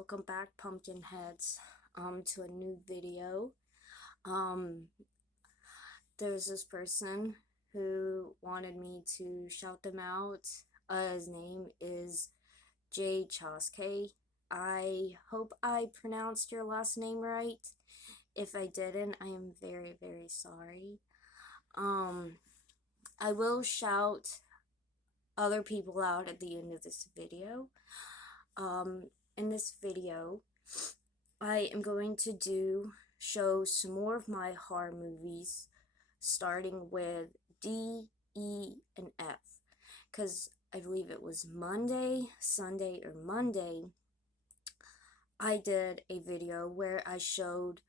Welcome back, pumpkin heads, to a new video. Um, there's this person who wanted me to shout them out. His name is Jay Choske. I hope I pronounced your last name right. If I didn't, I am very, very sorry. I will shout other people out at the end of this video. In this video, I am going to show some more of my horror movies, starting with D, E, and F, because I believe it was Sunday or Monday, I did a video where I showed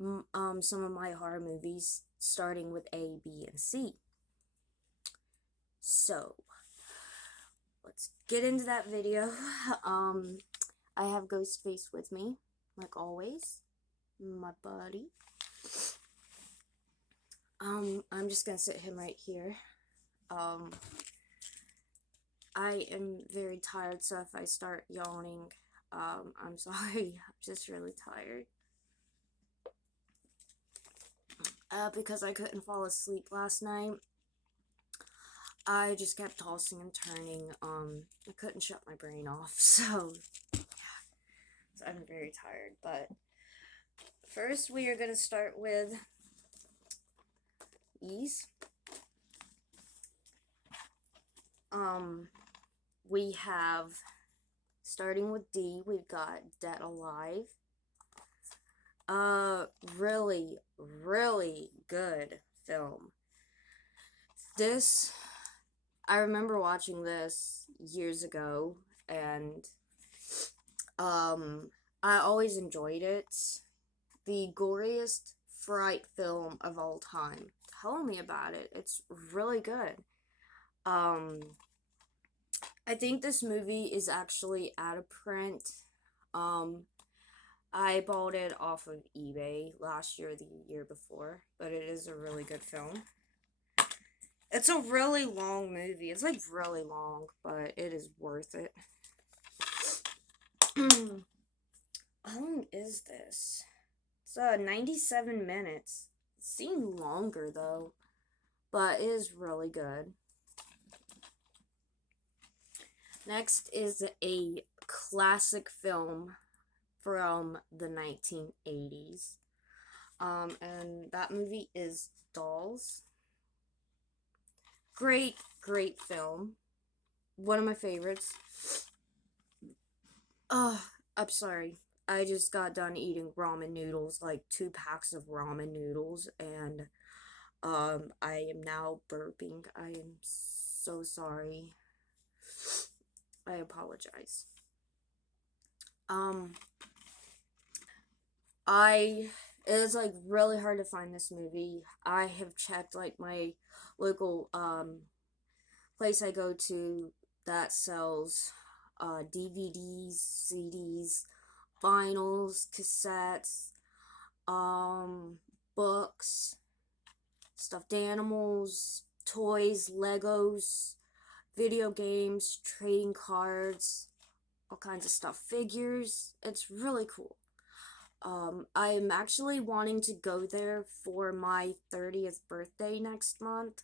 some of my horror movies, starting with A, B, and C. So, let's get into that video. I have Ghostface with me, like always, my buddy. I'm just gonna sit him right here. I am very tired, so if I start yawning, I'm sorry. I'm just really tired. Because I couldn't fall asleep last night, I just kept tossing and turning. I couldn't shut my brain off, so yeah. So I'm very tired, but first we are gonna start with these. We have, starting with D, we've got Dead Alive. Really, really good film. I remember watching this years ago, and, I always enjoyed it. The goriest fright film of all time. Tell me about it. It's really good. I think this movie is actually out of print. I bought it off of eBay last year or the year before, but it is a really good film. It's a really long movie. It's like really long, but it is worth it. How long is this? It's 97 minutes. It seemed longer though, but it is really good. Next is a classic film from the 1980s. And that movie is Dolls. Great, great film. One of my favorites. I'm sorry. I just got done eating ramen noodles, like 2 packs of ramen noodles, and I am now burping. I am so sorry. I apologize. It is like really hard to find this movie. I have checked like my local place I go to that sells DVDs, CDs, vinyls, cassettes, books, stuffed animals, toys, Legos, video games, trading cards, all kinds of stuff, figures. It's really cool. I'm actually wanting to go there for my 30th birthday next month.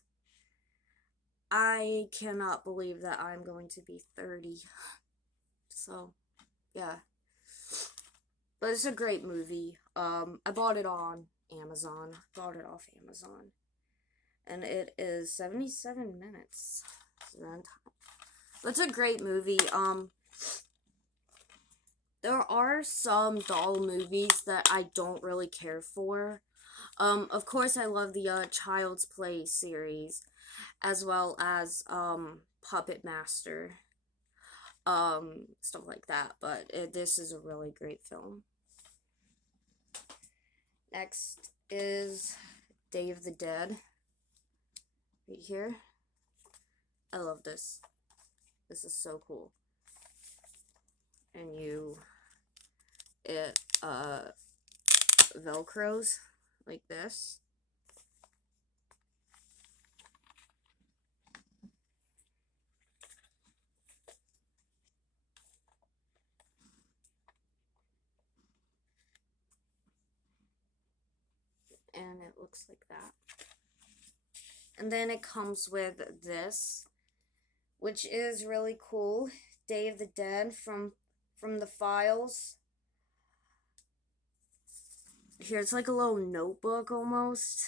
I cannot believe that I'm going to be 30. So, yeah. But it's a great movie. I bought it on Amazon. Bought it off Amazon. And it is 77 minutes. But it's a great movie. There are some doll movies that I don't really care for. Of course, I love the Child's Play series, as well as Puppet Master, stuff like that. But this is a really great film. Next is Day of the Dead. Right here. I love this. This is so cool. And it velcros like this. and it looks like that. And then it comes with this, which is really cool. Day of the Dead from the Files. Here's like a little notebook almost,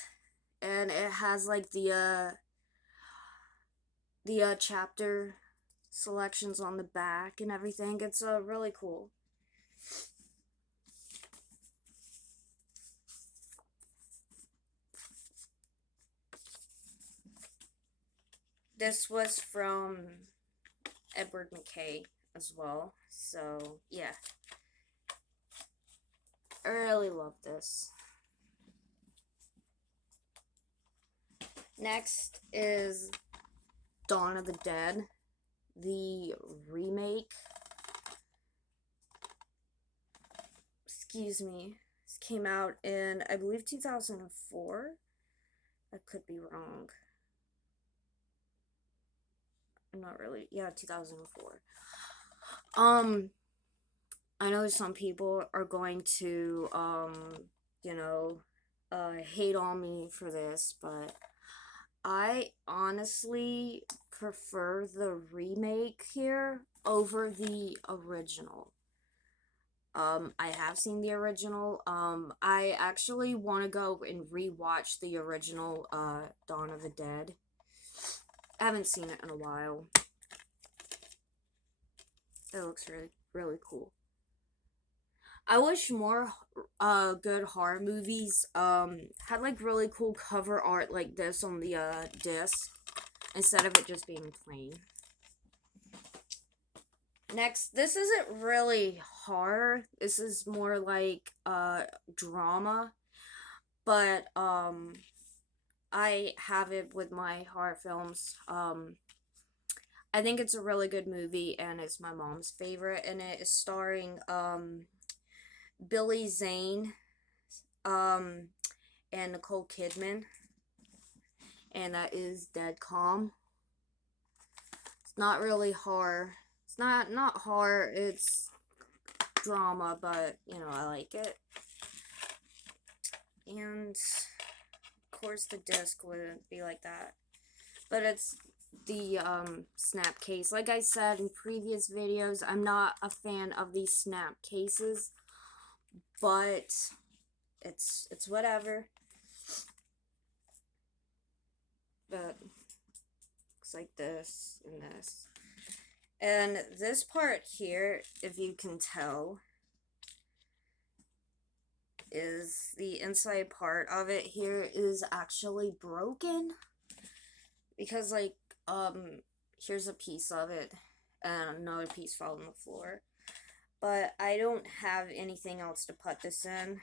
and it has like the chapter selections on the back and everything. It's really cool. This was from Edward McKay as well. So, yeah. I really love this. Next is Dawn of the Dead, the remake. Excuse me. This came out in, I believe, 2004. I could be wrong. I'm not really, yeah, 2004. I know some people are going to, hate on me for this, but I honestly prefer the remake here over the original. I have seen the original. I actually want to go and rewatch the original, Dawn of the Dead. I haven't seen it in a while. It looks really, really cool. I wish more good horror movies had like really cool cover art like this on the disc instead of it just being plain. Next, this isn't really horror. This is more like drama, but I have it with my horror films. I think it's a really good movie, and it's my mom's favorite, and it is starring Billy Zane and Nicole Kidman, and that is Dead Calm. It's not really horror. It's not horror, it's drama, but, I like it. And, of course, the disc wouldn't be like that. But it's the snap case. Like I said in previous videos, I'm not a fan of these snap cases, but it's whatever. But looks like this and this. And this part here, if you can tell, is the inside part of it here is actually broken. Because, like, here's a piece of it, and another piece fell on the floor. But I don't have anything else to put this in.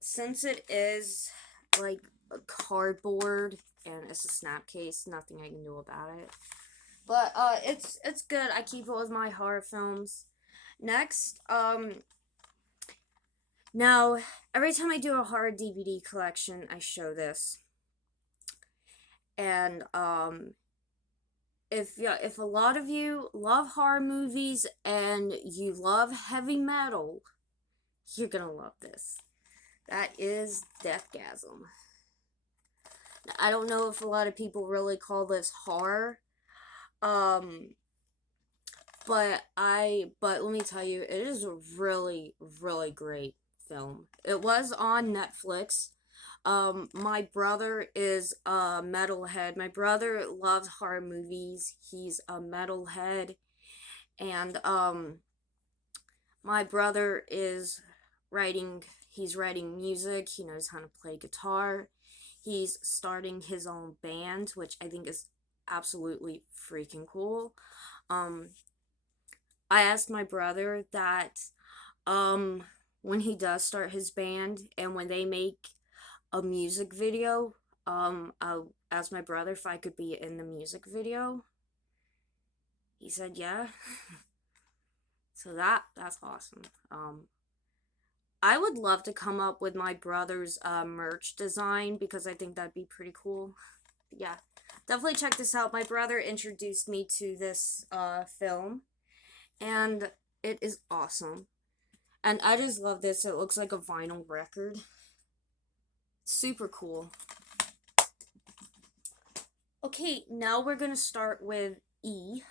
Since it is, like, a cardboard, and it's a snap case, nothing I can do about it. But, it's good. I keep it with my horror films. Next, now, every time I do a horror DVD collection, I show this. And, if a lot of you love horror movies and you love heavy metal, you're gonna love this. That is Deathgasm. Now, I don't know if a lot of people really call this horror, but let me tell you, it is a really, really great film. It was on Netflix. My brother is a metalhead. My brother loves horror movies. He's a metalhead. And, my brother is he's writing music. He knows how to play guitar. He's starting his own band, which I think is absolutely freaking cool. I asked my brother that, when he does start his band and when they make a music video, I'll ask my brother if I could be in the music video. He said yeah. So that's awesome. I would love to come up with my brother's merch design because I think that'd be pretty cool. Yeah, definitely check this out. My brother introduced me to this film, and it is awesome. And I just love this. It looks like a vinyl record. Super cool. Okay, now we're gonna start with E.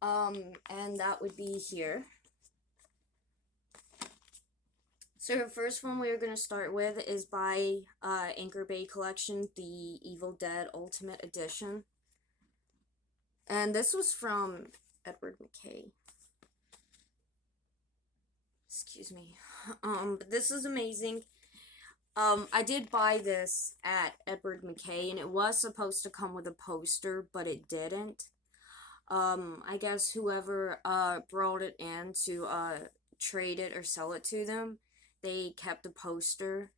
And that would be here. So the first one we're gonna start with is by Anchor Bay Collection, the Evil Dead Ultimate Edition. And this was from Edward McKay. Excuse me. But this is amazing. I did buy this at Edward McKay, and it was supposed to come with a poster, but it didn't. I guess whoever brought it in to trade it or sell it to them, they kept the poster.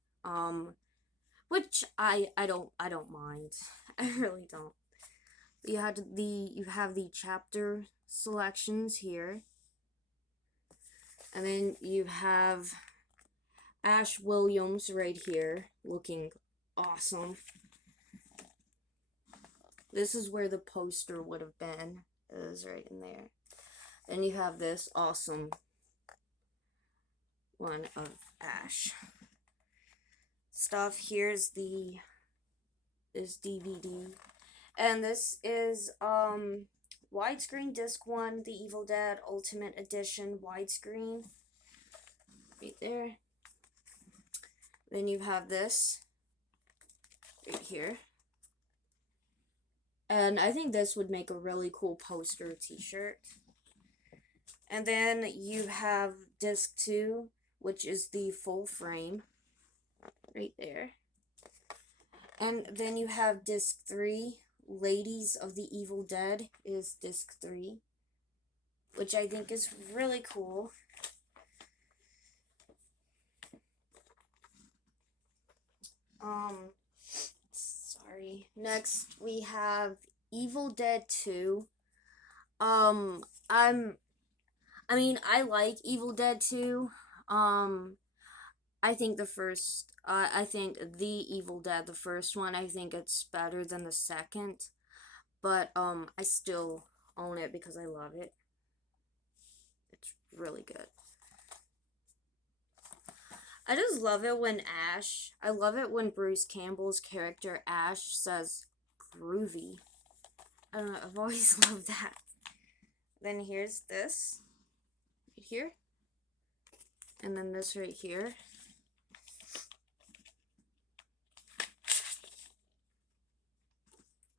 Which I don't mind. I really don't. You have the chapter selections here. And then you have Ash Williams right here, looking awesome. This is where the poster would have been. It was right in there. Then you have this awesome one of Ash. Stuff. Here's this DVD. And this is widescreen disc 1, The Evil Dead Ultimate Edition widescreen. Right there. Then you have this right here. And I think this would make a really cool poster t-shirt. And then you have disc 2, which is the full frame. Right there. And then you have disc 3, Ladies of the Evil Dead is disc 3. Which I think is really cool. Sorry. Next, we have Evil Dead 2. I like Evil Dead 2. I think the Evil Dead, the first one, I think it's better than the second. But, I still own it because I love it. It's really good. I just love it when I love it when Bruce Campbell's character Ash says groovy. I don't know, I've always loved that. Then here's this right here. And then this right here.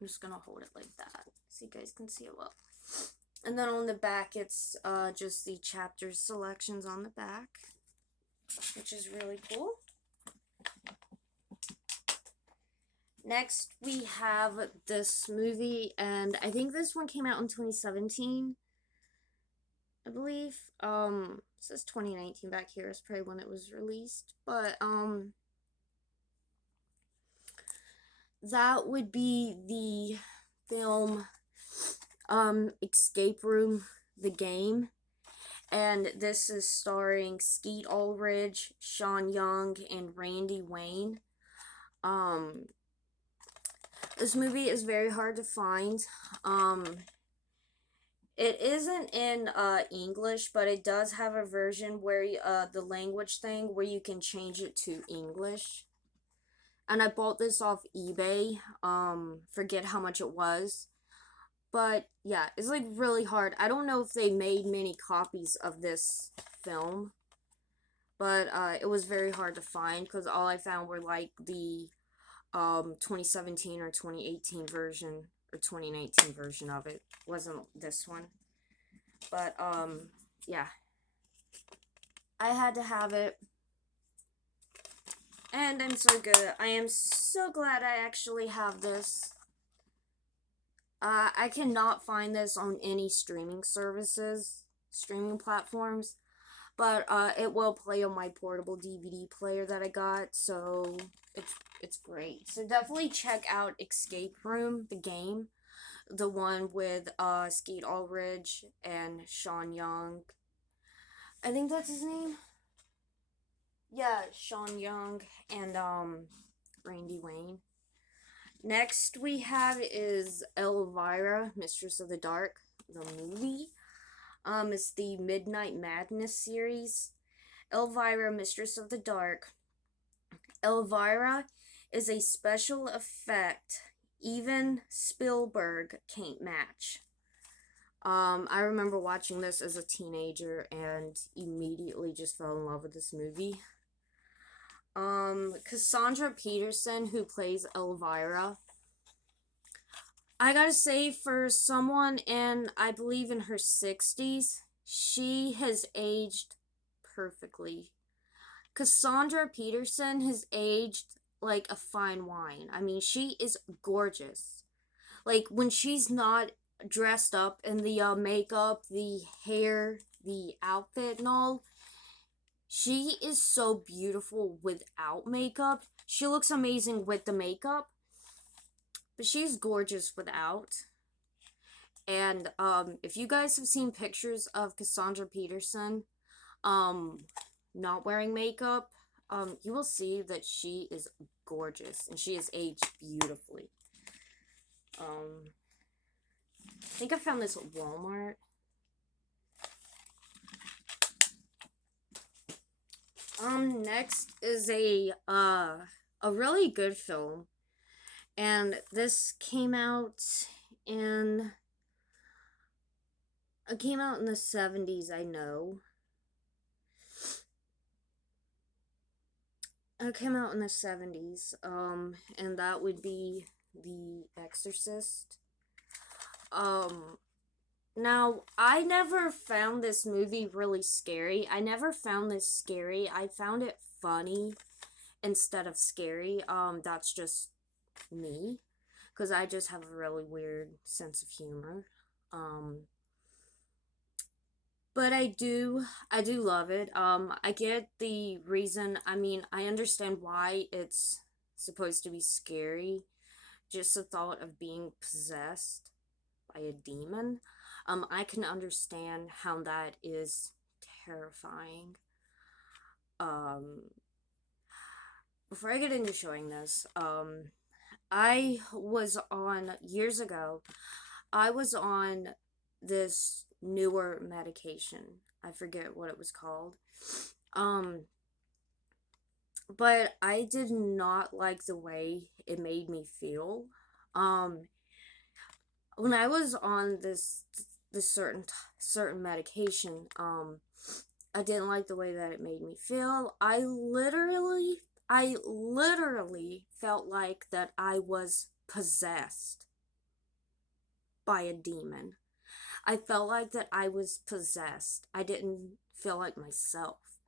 I'm just gonna hold it like that so you guys can see it well. And then on the back, it's just the chapter selections on the back, which is really cool. Next, we have this movie, and I think this one came out in 2017, I believe. It says 2019 back here. It's probably when it was released, but, that would be the film, Escape Room, the game. And this is starring Skeet Ulrich, Sean Young, and Randy Wayne. This movie is very hard to find. It isn't in English, but it does have a version where the language thing where you can change it to English. And I bought this off eBay. Forget how much it was. But yeah, it's like really hard. I don't know if they made many copies of this film. But it was very hard to find because all I found were like the 2017 or 2018 version or 2019 version of it. Wasn't this one. But yeah. I had to have it. And I'm so good. I am so glad I actually have this. I cannot find this on any streaming platforms, but it will play on my portable DVD player that I got, so it's great. So definitely check out Escape Room, the game, the one with Skeet Ulrich and Sean Young. I think that's his name. Yeah, Sean Young and Randy Wayne. Next we have is Elvira, Mistress of the Dark, the movie. It's the Midnight Madness series. Elvira, Mistress of the Dark. Elvira is a special effect even Spielberg can't match. I remember watching this as a teenager and immediately just fell in love with this movie. Cassandra Peterson, who plays Elvira, I gotta say, for someone in, I believe, in her 60s, she has aged perfectly. Cassandra Peterson has aged like a fine wine. I mean, she is gorgeous. Like, when she's not dressed up in the makeup, the hair, the outfit, and all, she is so beautiful without makeup. She looks amazing with the makeup, but she's gorgeous without. And if you guys have seen pictures of Cassandra Peterson not wearing makeup, you will see that she is gorgeous and she has aged beautifully. I think I found this at Walmart. Next is a really good film, and this came out in the 70s, I know. It came out in the 70s, and that would be The Exorcist. Now, I never found this movie really scary. I never found this scary. I found it funny instead of scary. That's just me, because I just have a really weird sense of humor. But I do love it. I get the reason. I mean, I understand why it's supposed to be scary. Just the thought of being possessed by a demon. I can understand how that is terrifying. Before I get into showing this, I was on, years ago, I was on this newer medication. I forget what it was called. But I did not like the way it made me feel. When I was on this certain medication, I didn't like the way that it made me feel. I literally felt like that I was possessed by a demon. I felt like that I was possessed. I didn't feel like myself.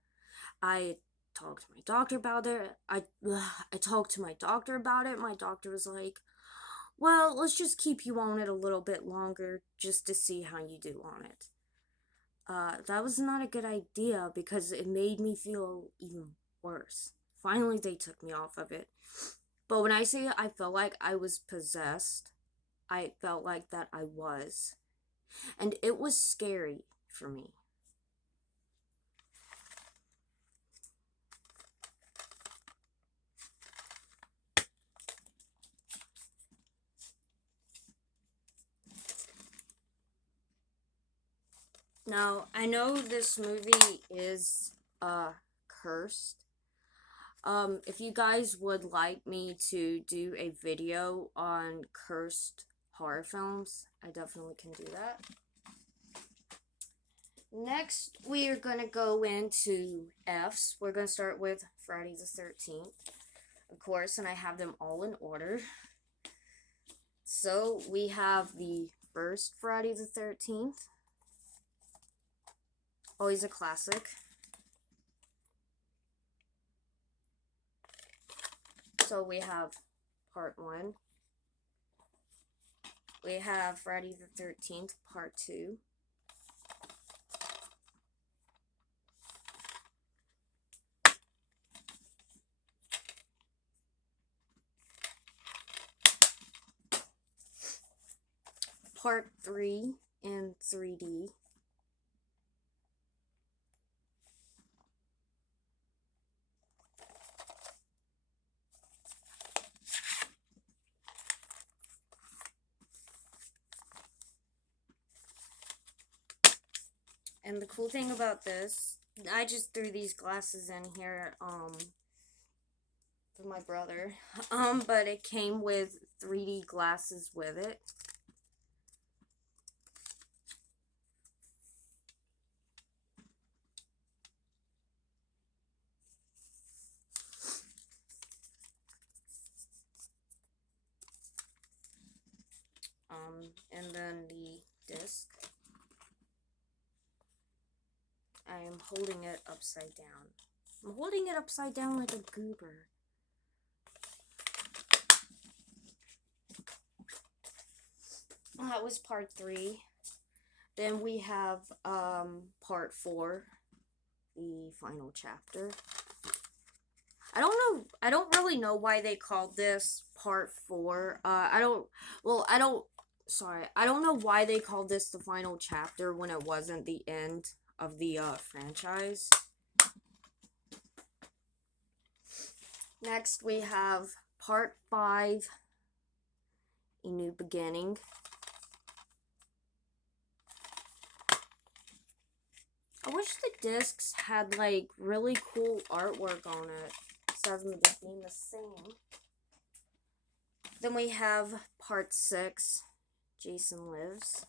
I talked to my doctor about it. I talked to my doctor about it. My doctor was like, well, let's just keep you on it a little bit longer just to see how you do on it. That was not a good idea because it made me feel even worse. Finally, they took me off of it. But when I say I felt like I was possessed, I felt like that I was. And it was scary for me. Now, I know this movie is cursed. If you guys would like me to do a video on cursed horror films, I definitely can do that. Next, we are going to go into F's. We're going to start with Friday the 13th, of course, and I have them all in order. So, we have the first Friday the 13th. Always a classic. So we have part 1. We have Friday the 13th, part 2. Part 3 in 3D. And the cool thing about this I just threw these glasses in here, for my brother. But it came with 3D glasses with it. And then the disc. I am holding it upside down. I'm holding it upside down like a goober. That was part 3. Then we have part 4, the final chapter. I don't really know why they called this part 4. I don't know why they called this the final chapter when it wasn't the end of the franchise. Next we have part 5, A New Beginning. I wish the discs had like really cool artwork on it, instead of them just being the same. Then we have part 6, Jason Lives.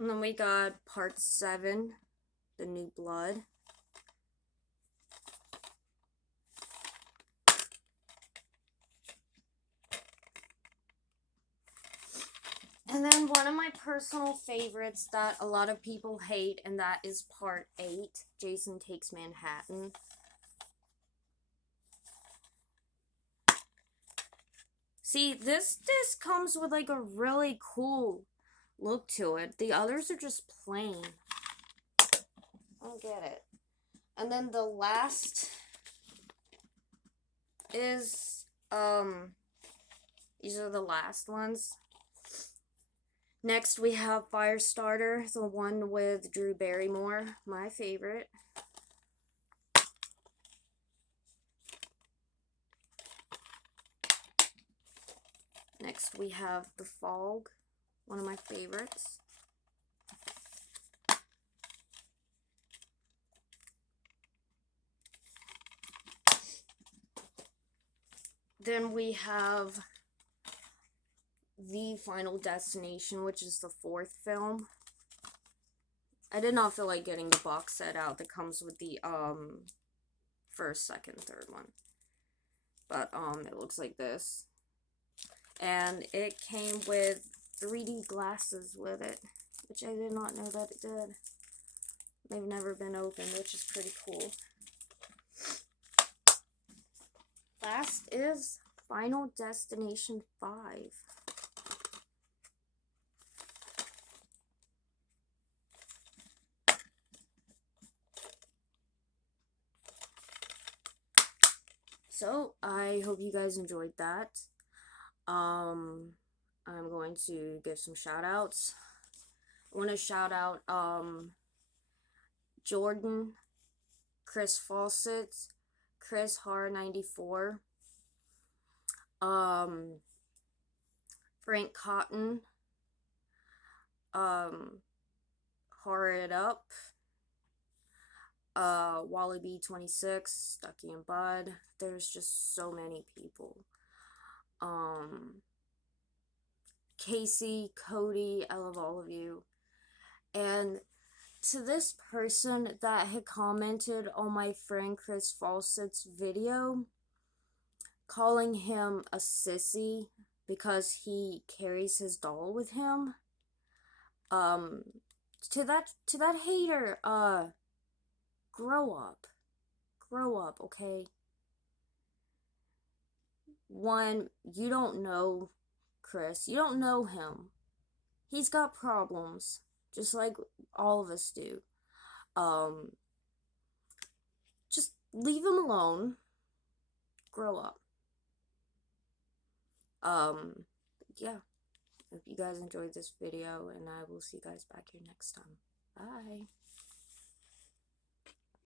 And then we got part 7, The New Blood. And then one of my personal favorites that a lot of people hate, and that is part 8, Jason Takes Manhattan. See, this disc comes with like a really cool look to it. The others are just plain. I don't get it. And then the last is, these are the last ones. Next we have Firestarter, the one with Drew Barrymore, my favorite. Next we have The Fog, one of my favorites. Then we have The Final Destination, which is the 4th film. I did not feel like getting the box set out that comes with the, 1st, 2nd, 3rd one. But, it looks like this. And it came with 3D glasses with it, which I did not know that it did. They've never been opened, which is pretty cool. Last is Final Destination 5. So, I hope you guys enjoyed that. I'm going to give some shout outs. I want to shout out Jordan, Chris Fawcett, Chris Har94, Frank Cotton, Horror It Up, Wallaby26, Stucky and Bud. There's just so many people. Casey, Cody, I love all of you. And to this person that had commented on my friend Chris Fawcett's video, calling him a sissy because he carries his doll with him, to that hater, grow up, okay? One, you don't know Chris, you don't know him. He's got problems, just like all of us do. Just leave him alone. Grow up. Yeah. Hope you guys enjoyed this video, and I will see you guys back here next time. Bye.